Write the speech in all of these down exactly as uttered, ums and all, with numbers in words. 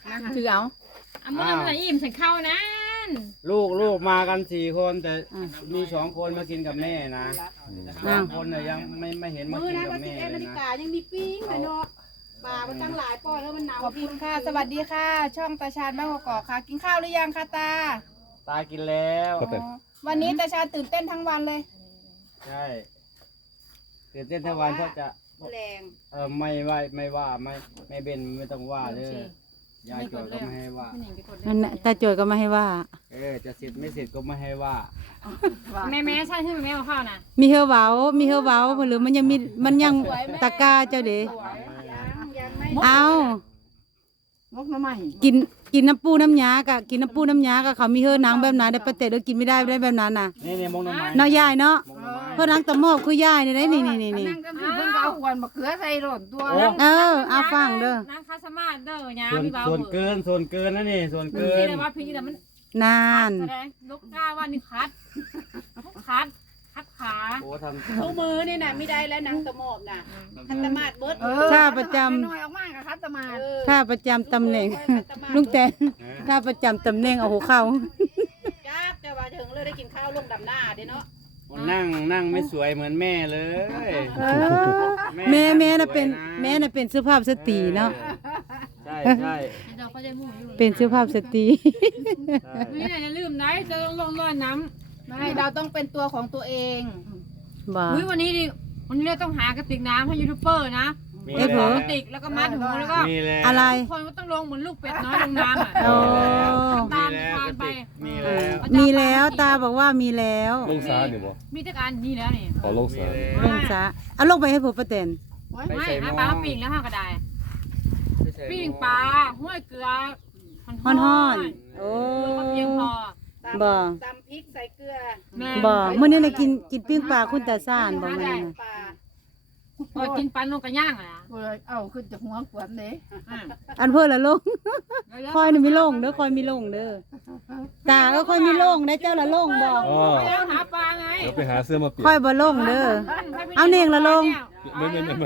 ถือเอาอ่ะมึงเอามาอิ่มใส่ข้าวนั่นลูกลูกมากันสี่คนแต่มีสองคนมากินกับแม่นะสองคนเนี่ยยังไม่ไม่เห็นมามือกินนะกัว่าบสิแม่บเอ็ดเลนาย ฬินะกายังมีปิ้งเลยเนาะปลามันตั้งหลายป้อนแล้วมันหนาวขอบคุณค่ะ สวัสดีค่ะ ช่องตาชาญบ้านกอกค่ะ กินข้าวหรือยังคะตาตากินแล้วอ๋อวันนี้ตาชาญตื่นเต้นทั้งวันเลยใช่ตื่นเต้นทั้งวันเพราะจะแรงเออไม่ว่าไม่ว่าไม่ไม่เบนไม่ต้องว่าเลยยายจอยก็ไม่ให้ว่านั่นน่ะตาจอยก็ไม่ให้ว่าเออจะเสร็จไม่เสร็จก็ไม่ให้ว่าแม่แม่ใช่ใช่ไหมแม่เอาข้าวน่ะมีเฮาเว้ามีเฮาเว้าหรือมันยังมีมันยังตะกร้าเจ้าเด้ยังยังไม่เอามกน้ำใหม่กินกินน้ำปูน้ำยากะกินน้ำปูน้ำยากะเขามีเฮอหนังแบบนั้นได้ปะเตะแล้วกินไม่ได้ได้แบบนั้นน่ะนี่นี่มงน้ำไม้เนาะยายเนาะมงน้ำไม้เพราะหนังตะมอบคือยายนี่ได้นี่นี่นี่นี่นั่งกันพี่เพิ่งเอาขวดมะเขือใส่หล่นตัวโอ้เออเอาฟังเด้อน้ำคาสมาเด้อยาส่วนพี่เบาส่วนเกินส่วนเกินนะนี่ส่วนมันเกิสินได้ว่าพี่แต่มันนานแสดงลูกกล้าว่านี่คัดคัดคัดขาโอ้ทำทุกมือนี่นะไม่ได้แล้วนางตะโมบน่ะคันตะมาดเบิดถ้าประจำน้อยออกมากกับคัตมาเออถ้าประจำตำแหน่งลุงแตนถ้าประจำตำแหน่งเอาหัวเข้าจ้าแต่ว่าถึงเลยได้กินข้าวลงดำหน้าเด้เนาะนั่งนั่งไม่สวยเหมือนแม่เลยเออแม่แม่น่ะเป็นแม่น่ะเป็นสุภาพสตรีเนาะใช่ใช่เดี๋ยวเขาจะมุ่งอยู่เป็นสุภาพสตรีใช่นี่อย่าลืมนะจะลงลอยน้ไม่เราต้องเป็นตัวของตัวเองบ่ำอุ้ยวันนี้ดิวันนี้เราต้องหากระติกน้ำให้ยูทูบเบอร์นะมีเอ้ยเผลแล้อวกระติกแล้วก็มัดหูแล้วก็มีแล้วอะไรคนก็ต้องลงเหมือนลูกเป็ดน้อยลงน้ำอ่ะโอ้ตามมีแล้วทานไปมีแล้วมีแล้วตาบอกว่ามีแล้วลงสานี่บ่มีแต่การนี่แล้วนี่ขอลงมีสาแล้วลงซะเอาลงไปให้ผมประเต็นไปไม่ใส่หาหปลาม้อปิ่งแล้วห้ากระไดไปใส่หม้อปิ้งปลาห้วยเกลือฮ้อนฮ้อนๆโอ้ก็เพียงพอตำบ่ตำพริกใส่เกลือแม่บ่มื้อนี้น่ะกินกินปิ้งปลาคุณตาซ่านบ่แม่นน่ะปลาเออกินปลาลงกระย่างอ่ะเอาขึ้นจากหัวขวดเลยอ่ะอันเพิ่นละลงคอยนี่มีลงเด้อคอยมีลงเด้อตาเออคอยมีลงได้เจ้าละลงบ่อ๋อไปแล้วหาปลาไงเดี๋ยวไปหาเสื้อมาเปลี่ยคอยนบ่ลงเด้อ เอาเน่งละลงไม่ไม่ไม่ไม่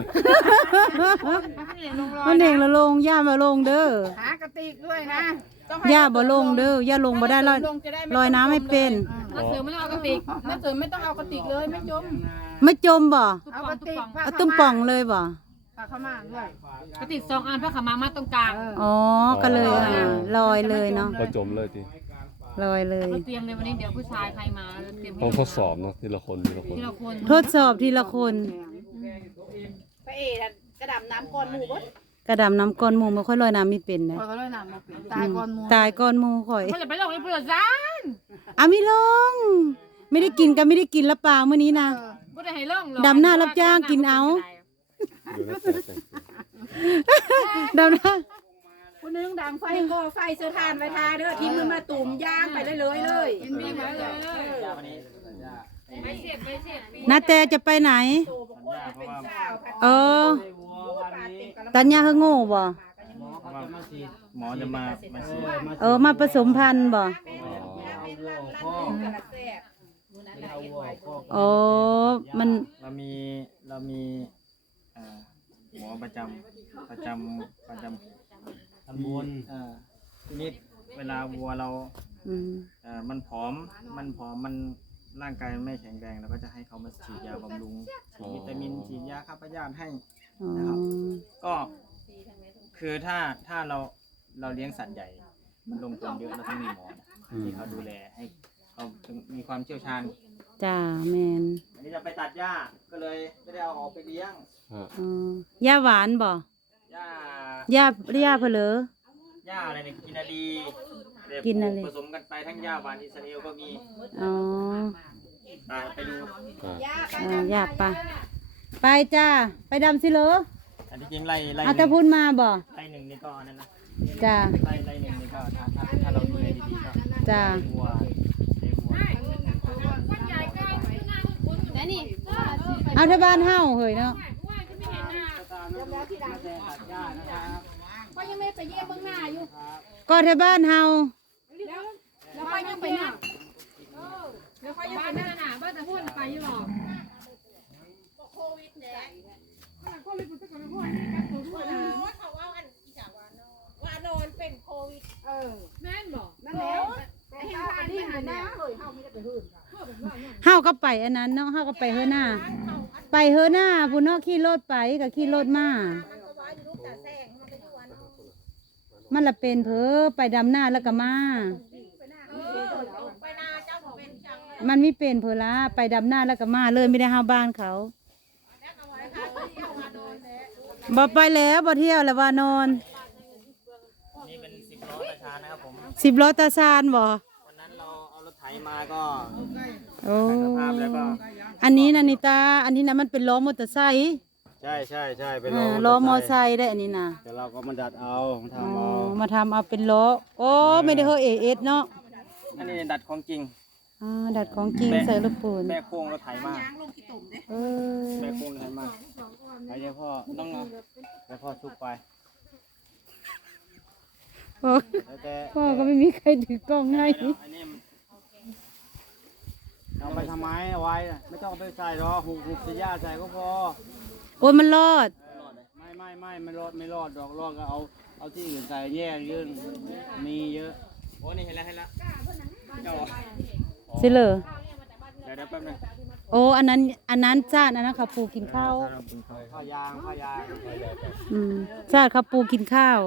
มันเน่งละลงย่ามาลงเด้อหากระติกด้วยนะย่าบ่ลงเด้อย่าลงบ่ได้ลอยลงจะได้ลอยน้ำไม่เป็นแล้วเสือไม่ต้องเอากระติกน้าเสือไม่ต้องเอากระติกเลยไม่จมไม่จมบ่เอากระติกเอาตุ้มป่องเลยบ่ปลาเข้ามาด้วยกระติกสองอันเพื่อขามามัดตรงกลางอ๋อก็เลยอ่าลอยเลยเนาะเราจมเลยทีลอยเลยเราเตรียมเลยวันนี้เดี๋ยวผู้ชายใครมาเราเตรียมต้องทดสอบเนาะทีละคนทีละคนทีละคนทดสอบทีละคนพระเอกกระดำน้ำก้อนหมูเบิดกระดำน้ำก้อนหมูไม่ค่อยลอยน้ำไม่เป็นนะคอยก็เลยนำมาเปลี่ยนตายก่อนมูตายก้อนหมูข่อยเขาจะไปลงในเปลือกจานอ่ะไม่ลง ไม่ได้กินก็ไม่ได้กินละเปล่ามื้อนี้นะบ่ได้ให้ลงหรอกดำหน้ารับจ้างกินเอาอยู่ในแต่แต่งตัวดำนะผู้นึงดังไฟก่อไฟเสื้อทานไว้ทาเด้อทิ้งมันมาตุ่มย่างไปเลยเลยเลยกินดีไว้เลยไปเสียบไปเสียบนาแต่จะไปไหนโตบอกว่าเป็นเจ้าพันเออปลาเต็มกะละตัญญาเฮงโง่บ่หมอจะมามาฉีดเออมาผสมพันธุ์บ่เป็นลั่นๆกะละแซ่บมื้อนั้นน่ะเอ็นไว้ก็โอ้มันเรามีเรามีเอ่อหมอประจำประจำประจำตำบลเอ่อทีนี้เวลาวัวเราอืมเอ่อมันผอมมันผอมมันร่างกายมันไม่แข็งแรงเราก็จะให้เขามาฉีดยาบำรุงฉีดวิตามินฉีดยาฆ่าพยาธิให้อ๋อก็คือถ้าถ้าเราเราเลี้ยงสัตว์ใหญ่ มันลงทุนเยอะเราต้องมีหมอนะที่เขาดูแลให้เขามีความเชี่ยวชาญจ้าแมนอันนี้จะไปตัดหญ้าก็เลยไม่ได้เอาออกไปเลี้ยงอ่ะอ๋อย่าหวานบ่หญ้าย่าย่าเพลอหญ้าอะไรเนี่ยกินนาดีแบบกินนาดีผสมกันไปทั้งหญ้าหวานอิสราเอลก็มีอ๋อตามไปดูอ่ะย่าไปเออย่าไปไปจ้าไปดำสิเหรออันที่จริงไล่ไล่หเอานึ่แต่งพูดมาบ่ไล่หนึ่งนี่ก็อันนั้นนะจ้าไล่ไล่หนึ่งนี่ก็ถ้าถ้าถ้าเราดูแลดีๆก็จ้าวัวเลี้ยงวัวแล้วนี่เอาที่บ้านเฮาเฮ้ยเนาะแล้วที่ดังตัดหญ้านะครับก็ยังไม่ไปเยี่ยมเบื้องหน้าอยู่ก็ที่บ้านเฮาแล้วแล้วก็ยังไปนั่งแล้วค่อยยังไปหน้าหนาบ้านจะพูดไปอยู่หรอกโควิดแดงโควิดมันจะกลับมาพูดนี่กันตัวด้วยนะเขาว่าอันอีสานว่านอนว่านอนเป็นโคเฮาก็ไปอันนั้นเนาะเฮาก็ไปเฮือหน้า ไปเฮือหน้าผู้นอกขี่รถไปกับขี่รถมามันละเป็นเพอไปดำหน้าแล้วก็มามันไม่เป็นเพอละไปดำหน้าแล้วก็มาเลยไม่ได้ห้าบ้านเขาบ่ไปแล้วบ่เที่ยวแล้วว่านอนนี่เป็นสิบล้อตาชาญนะครับผมสิบล้อตาซานบ่วันนั้นเราเอารถไถมาก็โอ้สภาพแล้วก็อันนี้นะนิตาอันนี้นะมันเป็นล้อมอเตอร์ไซค์ใช่ใช่ใช่เป็นอ่าล้อมอไซค์ได้อันนี้นะแต่เราก็มาดัดเอามาอ๋อทำเอามาทำเอาเป็นล้อโอ้ไม่ได้เฮอเอเอสเนาะอันนี้ดัดของจริงอ่าดัดของจริงใส่ลูกปูนแม่โค้งรถไถมาเออแม่โค้งรถไถมาไอ้เจ้าพ่อต้องเอาเจ้าพ่อชุบไปพ่อแล้วแต่พ่อก็ไม่มีใครถือกล้องให้อันนี้เอาไปทำไมเอาไว้น่ะไม่ต้องเอาไปใส่หรอกหุบหุบสยาใส่ก็พอโอ้ยมันรอดไม่ไม่ไม่ไม่รอดไม่รอดดอกรอดก็เอาเอาที่อื่นใส่แยกยื่นมีเยอะโอ้นี่เห็นแล้วเห็นแล้วเจ้าสิเลยเดี๋ยวเดี๋ยวแป๊บนึงโอ้อันนั้นอันนั้นจ้าอันนั้นเขาปูกินข้าวผ้ายางผ้ายางอืมจ้าเขาปูกินข้าว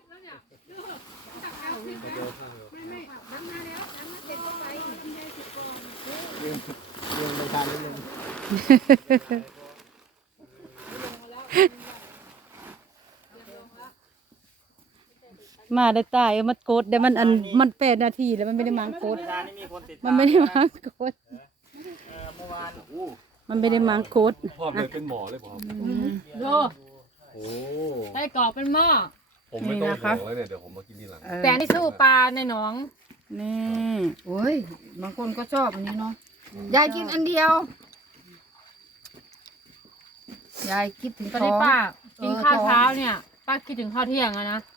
ยืนยืนในการนิดนึงมาได้ตายเออมันโกดได้มันอันมันแปดนาทีแล้วมันไม่ได้มังโกดเวลานี้มีคนติดตามมันไม่ได้มังโกดเออเมื่อวานมันไม่ได้มังโกดพ่อเลยเป็นหมอเลยผมโลโอ้ไส้กรอกเป็นหม้อผมไม่ต้องห่วงแล้วเนี่ยเดี๋ยวผมมากินทีหลังแต่นี่สู้ปลาในหนองนี่โอ้ยบางคนก็ชอบอันนี้เนาะยายกินอันเดียว ยายคิดถึงตอนท้นี้องป้ากินข้าวเออท้องเช้าเนี่ย ป้าคิดถึงข้าวเที่ยงอะนะ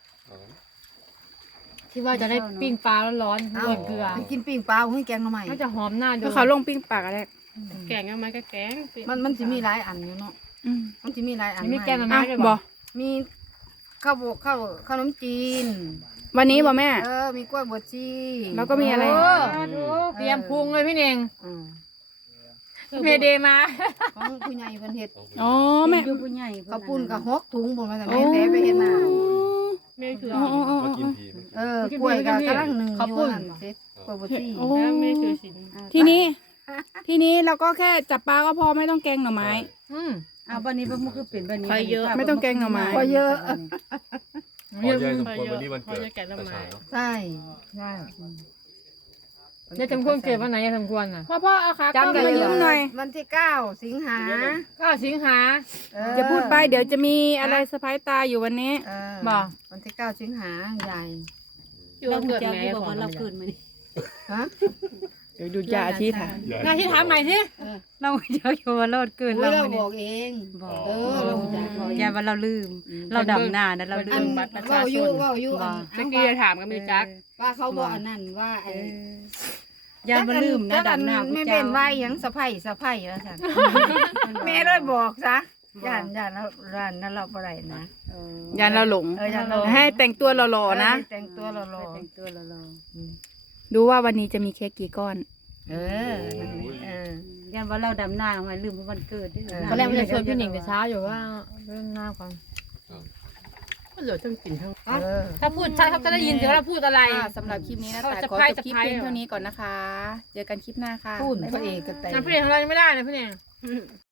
ที่ว่าจะได้ปิ้งปลาร้อนๆโรยเกลือไปกินปิ้งปลาให้แกงหน่อไม้มันจะหอมหน้าดูก็เขาลงปิ้งปากอะไรแกงยังไงก็แกงมันมันจะมีหลายอันอยู่เนาะมันจะมีหลายอันนี่มีแกงหน่ออ่ะไม้ด้วยบบ่อมีข้าวบกข้าวขนมจีนวันนี้บอแม่เออมีกล้วยบวชชีแล้วก็มีอะไรเออดูเตรียมพุงเลยพี่เน่งอืมเมเดมาของผู้ใหญ่เพิ่นเฮ็ดอ๋อแม่อยู่ผู้ใหญ่ข้าวปุ้นกับฮกถุงผมมาแต่แม่แต่ไปเฮ็ดมาไม่ถืออ๋ออ๋ออ๋อมากินผีเออกล้วยกับกำลังหนึ่งอยู่นั่นเฮ็ดกล้วยบวชชีโอ้ไม่ถือสินทีนี้ ทีนี้เราก็แค่จับปลาก็พอไม่ต้องแกงหน่อไม้อืมเอาบันนี้มันคือเป็นบันนี้ไปเยอะไม่ต้องแกงหน่อไม้ก็เยอะพอยายสมควรวันนี้วันเกิดตาชาเนาะใช่ใช่จะทำควรเกิดวันไหนจะทำควรอ่ะพ่อพ่อเอาขาจำได้กล้องมายืมหน่อยวันที่เก้าสิงหาก็สิงหาเออจะพูดไปเดี๋ยวจะมีอะไรสะพายตาอยู่วันนี้เออบ่วันที่เก้าสิงหาใหญ่เราเกิดแม่บอกว่าเราเกิดมาดิฮะเดี๋ยวดูยาที่ถ่ายหน้าที่ถามใหม่สิเราเจออยู่ว่าเราเกิดอุ้ยเราเราไม่บได้อกเองบอกเออเราจะบอกอย่าว่าเราลืม เราดำหน้านะเราลือันมเว่าอยู่เว่าอยู่อันเมื่อกี้จะถามก็มีจักว่าเขาบอกอันนั้นว่าไอ้อย่ามาลืมนะจักอัดำหน้าไม่เป็นว่าหยังสะไผ่สะไผ่แล้วสั่นแม่เลยบอกซะย่านย่านเราร้านนั้นเราบ่ได้นะยันเราหลงเออยันเราให้แต่งตัวหล่อๆนะเออแต่งตัวหล่อแต่งตัวเราเราๆอืมดูว่าวันนี้จะมีเค้กกี่ก้อนเออนั่นนี่เอออย่าว่าเราดำหน้าทำไมลืมวันเกิดด้วยเออตอนแรกมันจะชวนพี่หนิงแต่เช้าอยู่ว่าเรื่องหน้าก่อนเออถ้าพูดชัดเขาจะได้ยินเสียงเราพูดอะไรอ่าสำหรับคลิปนี้นะก็แต่จะขอไพ่จบคลิปจะไพ่เพียงเท่านี้ก่อนนะคะ เจอกันคลิปหน้าค่ะพูดพระเอกก็แต่งน้ำพี่หนิงของเรายังไม่ได้นะพี่หนิง